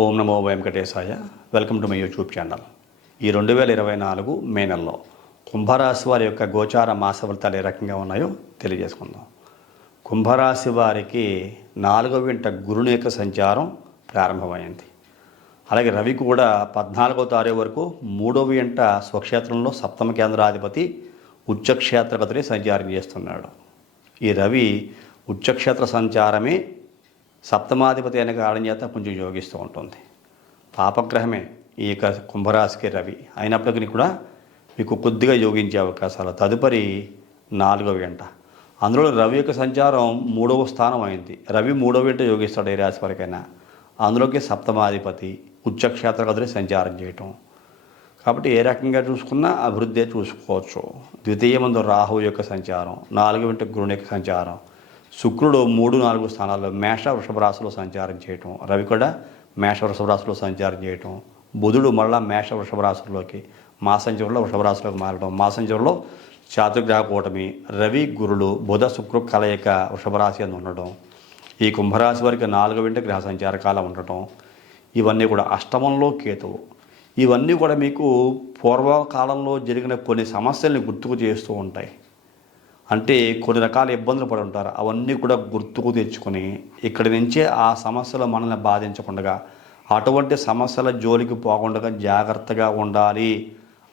Om Namo Venkatesaya. Welcome to my YouTube channel. ఈ 2024 మే నెలలో కుంభరాశి వారి యొక్క గోచార మాస ఫలితాలు ఏ రకంగా ఉన్నాయో తెలియజేసుకుందాం. కుంభరాశి వారికి 4వ ఇంట గురుని యొక్క సంచారం ప్రారంభమైంది. అలాగే రవి కూడా 14వ తారీఖు వరకు 3వ ఇంట స్వక్షేత్రంలో సప్తమ కేంద్రాధిపతి ఉచ్చక్షేత్రగతిని సంచారం చేస్తున్నాడు. ఈ రవి ఉచ్చక్షేత్ర సంచారమే సప్తమాధిపతి అయిన కారణం చేత కొంచెం యోగిస్తూ ఉంటుంది. పాపగ్రహమే ఈ యొక్క కుంభరాశికి రవి అయినప్పటికీ కూడా మీకు కొద్దిగా యోగించే అవకాశాలు. తదుపరి 4వ ఇంట, అందులో రవి యొక్క సంచారం 3వ స్థానం అయింది. రవి 3వ ఇంట యోగిస్తాడు ఏ రాశి వరకైనా. అందులోకి సప్తమాధిపతి ఉచ్చక్షేత్రగతిని సంచారం చేయటం. కాబట్టి ఏ రకంగా చూసుకున్నా అభివృద్ధి చూసుకోవచ్చు. ద్వితీయమందు రాహువు యొక్క సంచారం, 4వ ఇంట గురుని యొక్క సంచారం, శుక్రుడు 3, 4 స్థానాల్లో మేష వృషభ రాశిలో సంచారం చేయటం, రవి కూడా మేష వృషభ రాశిలో సంచారం చేయటం, బుధుడు మళ్ళా మేష వృషభ రాశుల్లోకి మాసం చివరిలో వృషభ రాశిలోకి మారడం, మాసం చివరిలో చాతుర్గ్రహ కూటమి రవి గురుడు బుధ శుక్రు కలయిక వృషభ రాశి అని ఉండటం, ఈ కుంభరాశి వారికి 4వ ఇంట గ్రహ సంచార కాలం ఉండటం, ఇవన్నీ కూడా అష్టమంలో కేతువు, ఇవన్నీ కూడా మీకు పూర్వకాలంలో జరిగిన కొన్ని సమస్యల్ని గుర్తుకు చేస్తూ ఉంటాయి. అంటే కొన్ని రకాల ఇబ్బందులు పడి ఉంటారు. అవన్నీ కూడా గుర్తుకు తెచ్చుకొని ఇక్కడి నుంచే ఆ సమస్యలు మనల్ని బాధించకుండా, అటువంటి సమస్యల జోలికి పోకుండా జాగ్రత్తగా ఉండాలి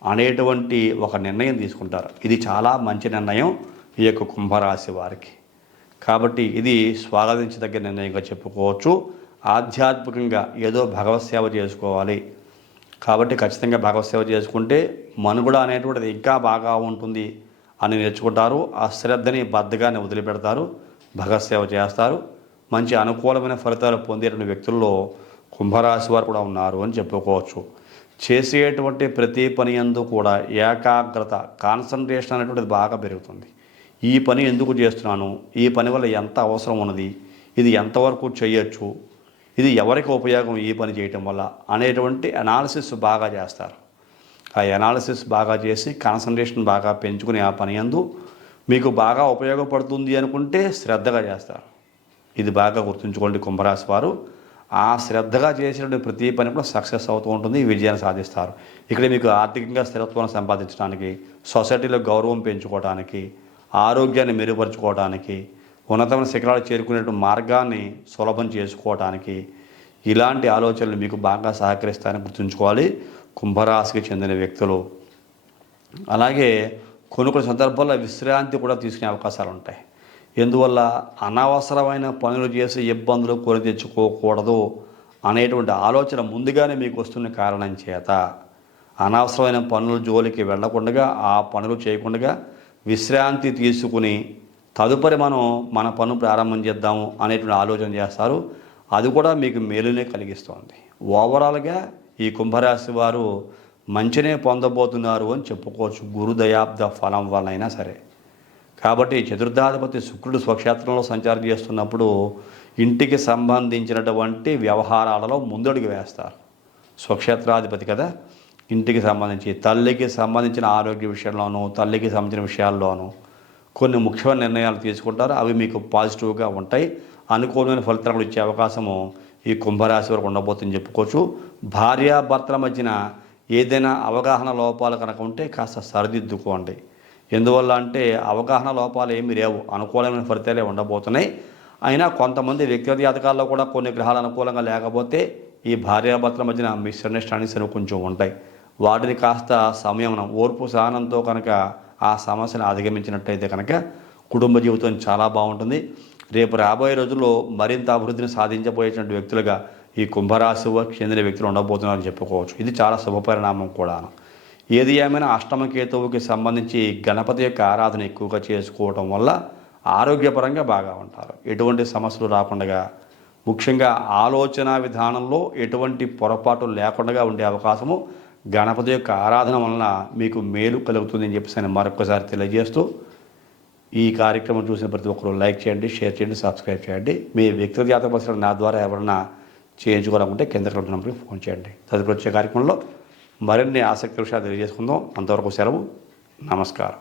అనేటువంటి ఒక నిర్ణయం తీసుకుంటారు. ఇది చాలా మంచి నిర్ణయం ఈ యొక్క కుంభరాశి వారికి. కాబట్టి ఇది స్వాగతించదగ్గ నిర్ణయంగా చెప్పుకోవచ్చు. ఆధ్యాత్మికంగా ఏదో భగవత్ సేవ చేసుకోవాలి కాబట్టి ఖచ్చితంగా భగవత్ సేవ చేసుకుంటే మనుగడ అనేటువంటిది ఇంకా బాగా ఉంటుంది అని నేర్చుకుంటారు. ఆ శ్రద్ధని బద్ధగానే వదిలిపెడతారు, భగవత్ సేవ చేస్తారు. మంచి అనుకూలమైన ఫలితాలు పొందేటువంటి వ్యక్తుల్లో కుంభరాశి వారు కూడా ఉన్నారు అని చెప్పుకోవచ్చు. చేసేటువంటి ప్రతి పని యందు కూడా ఏకాగ్రత, కాన్సన్ట్రేషన్ అనేటువంటిది బాగా పెరుగుతుంది. ఈ పని ఎందుకు చేస్తున్నాను, ఈ పని వల్ల ఎంత అవసరం ఉన్నది, ఇది ఎంతవరకు చేయొచ్చు, ఇది ఎవరికి ఉపయోగం ఈ పని చేయటం వల్ల అనేటువంటి అనాలిసిస్ బాగా చేస్తారు. ఆ అనాలిసిస్ బాగా చేసి కాన్సన్ట్రేషన్ బాగా పెంచుకుని ఆ పని యందు మీకు బాగా ఉపయోగపడుతుంది అనుకుంటే శ్రద్ధగా చేస్తారు. ఇది బాగా గుర్తుంచుకోండి కుంభరాశి వారు. ఆ శ్రద్ధగా చేసినటువంటి ప్రతి పని కూడా సక్సెస్ అవుతూ ఉంటుంది, విజయాన్ని సాధిస్తారు. ఇక్కడ మీకు ఆర్థికంగా స్థిరత్వాన్ని సంపాదించడానికి, సొసైటీలో గౌరవం పెంచుకోవడానికి, ఆరోగ్యాన్ని మెరుగుపరుచుకోవడానికి, ఉన్నతమైన శిఖరాలు చేరుకునే మార్గాన్ని సులభం చేసుకోవడానికి ఇలాంటి ఆలోచనలు మీకు బాగా సహకరిస్తాయని గుర్తుంచుకోవాలి కుంభరాశికి చెందిన వ్యక్తులు. అలాగే కొన్ని సందర్భాల్లో విశ్రాంతి కూడా తీసుకునే అవకాశాలు ఉంటాయి. ఎందువల్ల అనవసరమైన పనులు చేసి ఇబ్బందులు కొని తెచ్చుకోకూడదు అనేటువంటి ఆలోచన ముందుగానే మీకు వస్తున్న కారణం చేత అనవసరమైన పనుల జోలికి వెళ్లకుండా, ఆ పనులు చేయకుండా విశ్రాంతి తీసుకుని తదుపరి మనం మన పను ప్రారంభం చేద్దాము అనేటువంటి ఆలోచన చేస్తారు. అది కూడా మీకు మేలునే కలిగిస్తుంది. ఓవరాల్గా ఈ కుంభరాశి వారు మంచినే పొందబోతున్నారు అని చెప్పుకోవచ్చు, గురు దయాబ్ద ఫలం వలనైనా సరే. కాబట్టి చతుర్థాధిపతి శుక్రుడు స్వక్షేత్రంలో సంచారం చేస్తున్నప్పుడు ఇంటికి సంబంధించినటువంటి వ్యవహారాలలో ముందడుగు వేస్తారు. స్వక్షేత్రాధిపతి కదా, ఇంటికి సంబంధించి తల్లికి సంబంధించిన ఆరోగ్య విషయంలోనూ, తల్లికి సంబంధించిన విషయాల్లోనూ కొన్ని ముఖ్యమైన నిర్ణయాలు తీసుకుంటారు. అవి మీకు పాజిటివ్గా ఉంటాయి. అనుకూలమైన ఫలితాలు ఇచ్చే అవకాశము ఈ కుంభరాశి వరకు ఉండబోతుందని చెప్పుకోవచ్చు. భార్యాభర్తల మధ్యన ఏదైనా అవగాహన లోపాలు కనుక ఉంటే కాస్త సరిదిద్దుకోండి. ఎందువల్ల అంటే అవగాహన లోపాలు ఏమీ లేవు, అనుకూలమైన ఫలితాలే ఉండబోతున్నాయి. అయినా కొంతమంది వ్యక్తిగత జాతకాల్లో కూడా కొన్ని గ్రహాలు అనుకూలంగా లేకపోతే ఈ భార్యాభర్తల మధ్యన మిస్అండర్స్టాండింగ్స్ అనేవి కొంచెం ఉంటాయి. వాటిని కాస్త సంయమనం, ఓర్పు సహనంతో కనుక ఆ సమస్యను అధిగమించినట్టయితే కనుక కుటుంబ జీవితం చాలా బాగుంటుంది. రేపు రాబోయే రోజుల్లో మరింత అభివృద్ధిని సాధించబోయేటువంటి వ్యక్తులుగా ఈ కుంభరాశి చెందిన వ్యక్తులు ఉండబోతున్నారని చెప్పుకోవచ్చు. ఇది చాలా శుభపరిణామం కూడా. ఏది ఏమైనా అష్టమ కేతువుకి సంబంధించి గణపతి యొక్క ఆరాధన ఎక్కువగా చేసుకోవటం వల్ల ఆరోగ్యపరంగా బాగా ఉంటారు. ఎటువంటి సమస్యలు రాకుండా, ముఖ్యంగా ఆలోచన విధానంలో ఎటువంటి పొరపాటు లేకుండా ఉండే అవకాశము గణపతి యొక్క ఆరాధన వలన మీకు మేలు కలుగుతుందని చెప్పేసి మరొకసారి తెలియజేస్తూ ఈ కార్యక్రమం చూసిన ప్రతి ఒక్కరూ లైక్ చేయండి, షేర్ చేయండి, సబ్స్క్రైబ్ చేయండి. మీ వ్యక్తిగత జాతక పరిశీలన నా ద్వారా ఎవరైనా చేయించుకోవాలనుకుంటే కింద నంబర్కి ఫోన్ చేయండి. తదుపరి వచ్చే కార్యక్రమంలో మరిన్ని ఆసక్తి విషయాలు తెలియజేసుకుందాం. అంతవరకు సెలవు. నమస్కారం.